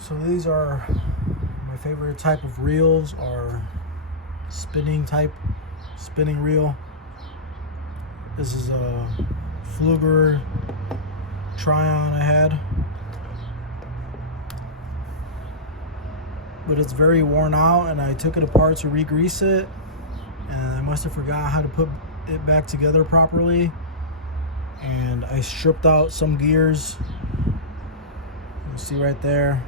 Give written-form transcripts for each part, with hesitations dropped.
So these are my favorite type of reels, are spinning reel. This is a Pflueger Tryon I had, but it's very worn out, and I took it apart to re-grease it, and I must have forgot how to put it back together properly, and I stripped out some gears. You see right there,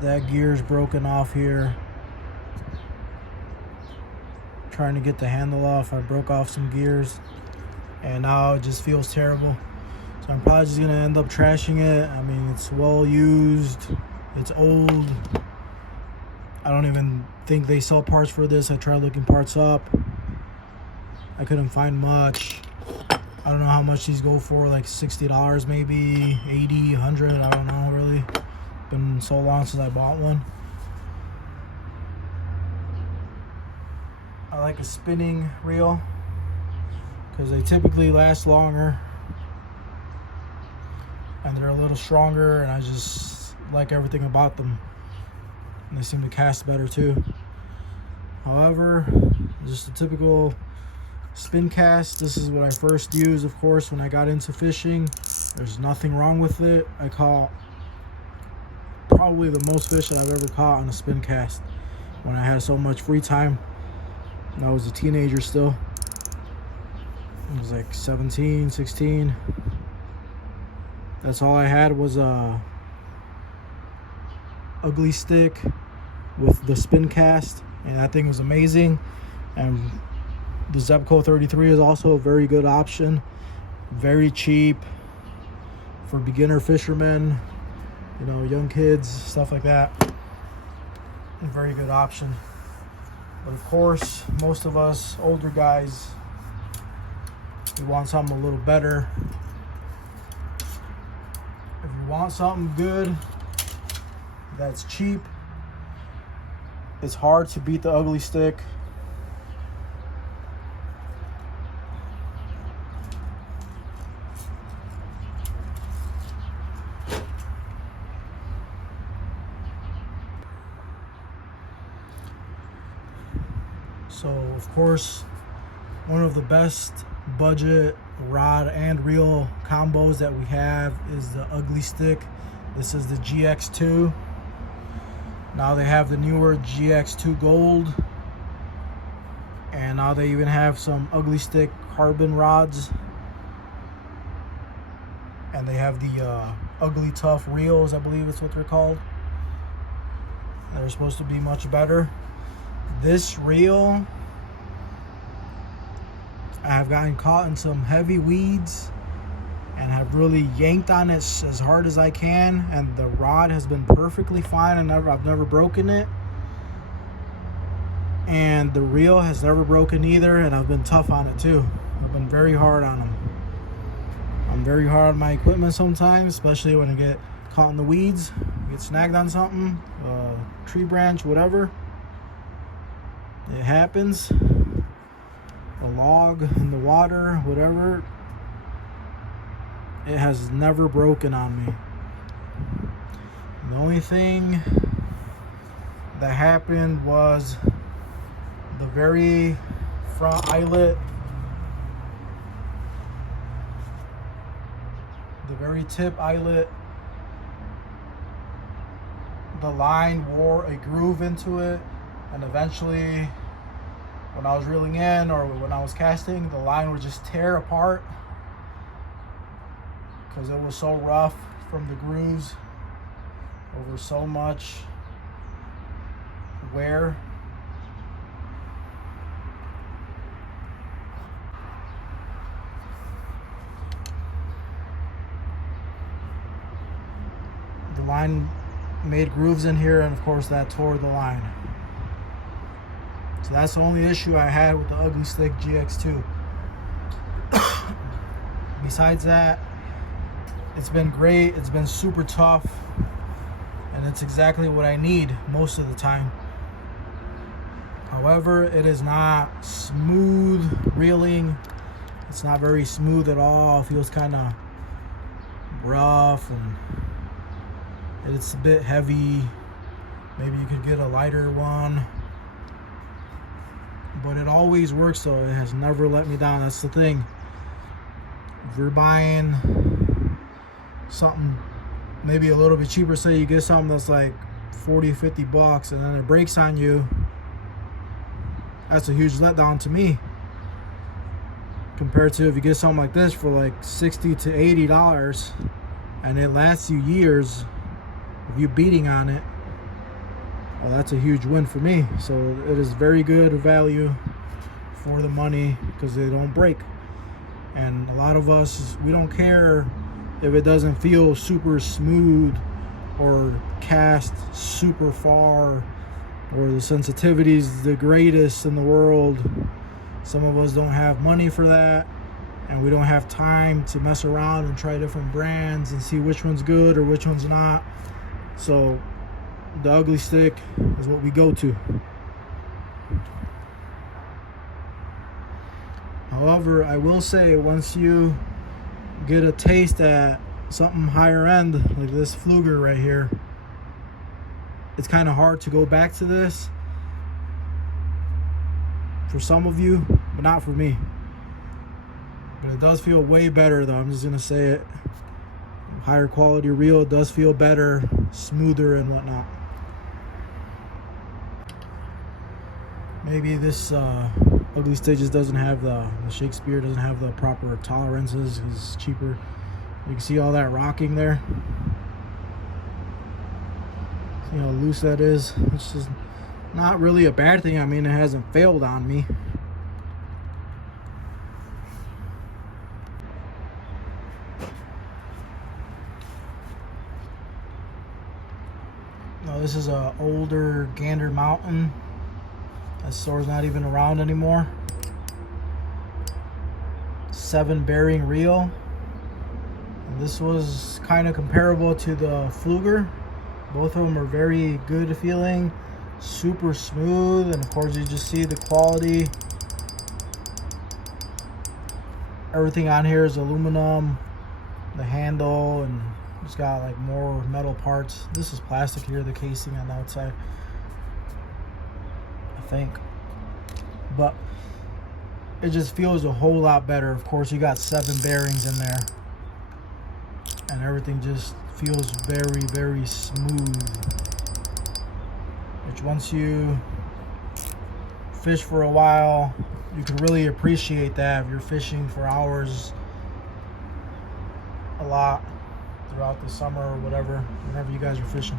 that gear's broken off here. Trying to get the handle off, I broke off some gears, and now it just feels terrible. So I'm probably just gonna end up trashing it. I mean, it's well used, it's old. I don't even think they sell parts for this. I tried looking parts up, I couldn't find much. I don't know how much these go for, like $60 maybe, 80, 100, I don't know really. Been so long since I bought one. I like a spinning reel because they typically last longer and they're a little stronger, and I just like everything about them, and they seem to cast better too. However, just a typical spin cast, this is what I first used, of course, when I got into fishing. There's nothing wrong with it. I caught probably the most fish that I've ever caught on a spin cast when I had so much free time. And I was a teenager still. I was like 17, 16. That's all I had was a ugly stick with the spin cast, and that thing was amazing. And the Zebco 33 is also a very good option, very cheap for beginner fishermen, you know, young kids, stuff like that. A very good option. But of course, most of us older guys, we want something a little better. If you want something good that's cheap, it's hard to beat the ugly stick. So of course, one of the best budget rod and reel combos that we have is the ugly stick. This is the GX2. Now they have the newer GX2 Gold, and now they even have some ugly stick carbon rods, and they have the ugly tough reels, I believe it's what they're called. They're supposed to be much better. This reel, I have gotten caught in some heavy weeds and have really yanked on it as hard as I can, and the rod has been perfectly fine, and I've never broken it, and the reel has never broken either, and I've been tough on it too. I've been very hard on them. I'm very hard on my equipment sometimes, especially when I get caught in the weeds, get snagged on something, tree branch, whatever. It happens. A log in the water, whatever. It has never broken on me. The only thing that happened was the very front eyelet, the very tip eyelet, the line wore a groove into it, and eventually when I was reeling in or when I was casting, the line would just tear apart because it was so rough from the grooves over so much wear. The line made grooves in here, and of course that tore the line. So that's the only issue I had with the ugly stick GX2. Besides that, it's been great. It's been super tough, and it's exactly what I need most of the time. However, it is not smooth reeling. It's not very smooth at all. It feels kind of rough, and It's a bit heavy. Maybe you could get a lighter one. But it always works though. It has never let me down. That's the thing. If you're buying something maybe a little bit cheaper, say you get something that's like 40, 50 bucks and then it breaks on you, that's a huge letdown to me. Compared to if you get something like this for like $60 to $80 and it lasts you years of you beating on it, well, that's a huge win for me. So it is very good value for the money because they don't break. And a lot of us, we don't care if it doesn't feel super smooth or cast super far or the sensitivity is the greatest in the world. Some of us don't have money for that, and we don't have time to mess around and try different brands and see which one's good or which one's not. So the Ugly Stik is what we go to. However, I will say once you get a taste at something higher end like this Pflueger right here, it's kind of hard to go back to this for some of you, but not for me. But it does feel way better though, I'm just gonna say it. Higher quality reel, it does feel better, smoother and whatnot. Maybe this Ugly Stik just doesn't have the Shakespeare doesn't have the proper tolerances. It's cheaper. You can see all that rocking there. See how loose that is, which is not really a bad thing. I mean, it hasn't failed on me. No, this is a older Gander Mountain. That store's not even around anymore. 7 bearing reel. And this was kind of comparable to the Pflueger. Both of them are very good feeling, super smooth, and of course you just see the quality. Everything on here is aluminum, the handle, and it's got like more metal parts. This is plastic here, the casing on the outside, I think. But it just feels a whole lot better. Of course, you got 7 bearings in there, and everything just feels very, very smooth. Which once you fish for a while, you can really appreciate that if you're fishing for hours a lot throughout the summer or whatever, whenever you guys are fishing.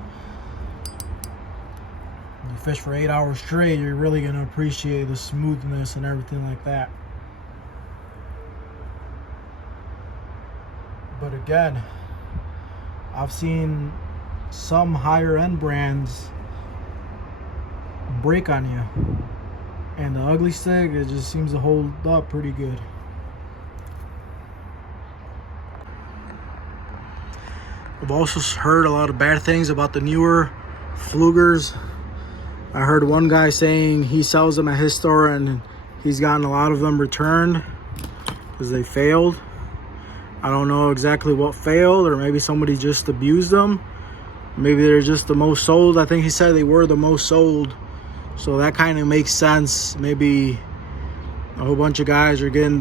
You fish for 8 hours straight, you're really going to appreciate the smoothness and everything like that. But again, I've seen some higher end brands break on you, and the Ugly Stik, it just seems to hold up pretty good. I've also heard a lot of bad things about the newer Pfluegers. I heard one guy saying he sells them at his store and he's gotten a lot of them returned because they failed. I don't know exactly what failed, or maybe somebody just abused them. Maybe they're just the most sold. I think he said they were the most sold. So that kind of makes sense. Maybe a whole bunch of guys are getting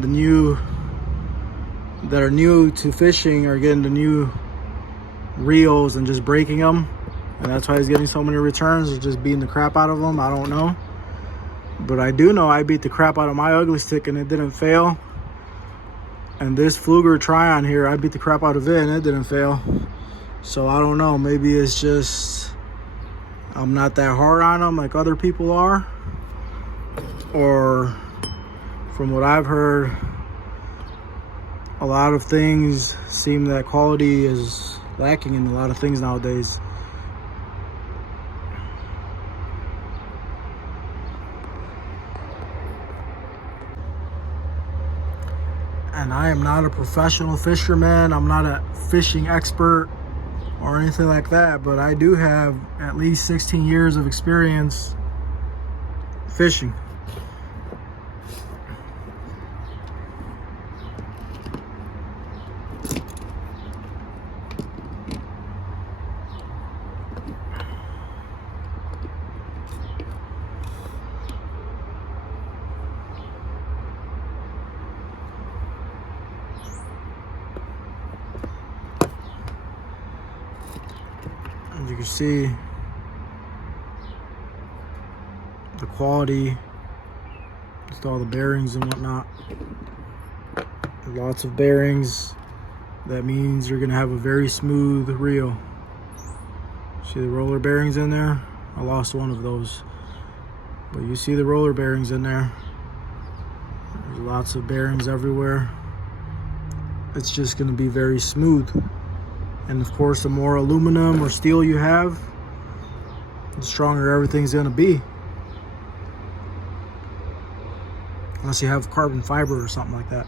that are new to fishing are getting the new reels and just breaking them. And that's why he's getting so many returns, or just beating the crap out of them. I don't know. But I do know I beat the crap out of my Ugly Stik and it didn't fail. And this Pflueger Tryon here, I beat the crap out of it and it didn't fail. So I don't know, maybe it's just I'm not that hard on them like other people are. Or from what I've heard, a lot of things seem that quality is lacking in a lot of things nowadays. And I am not a professional fisherman. I'm not a fishing expert or anything like that, but I do have at least 16 years of experience fishing. As you can see, the quality, just all the bearings and whatnot. Lots of bearings. That means you're gonna have a very smooth reel. See the roller bearings in there? I lost one of those, but you see the roller bearings in there. There's lots of bearings everywhere. It's just gonna be very smooth. And of course, the more aluminum or steel you have, the stronger everything's gonna be. Unless you have carbon fiber or something like that.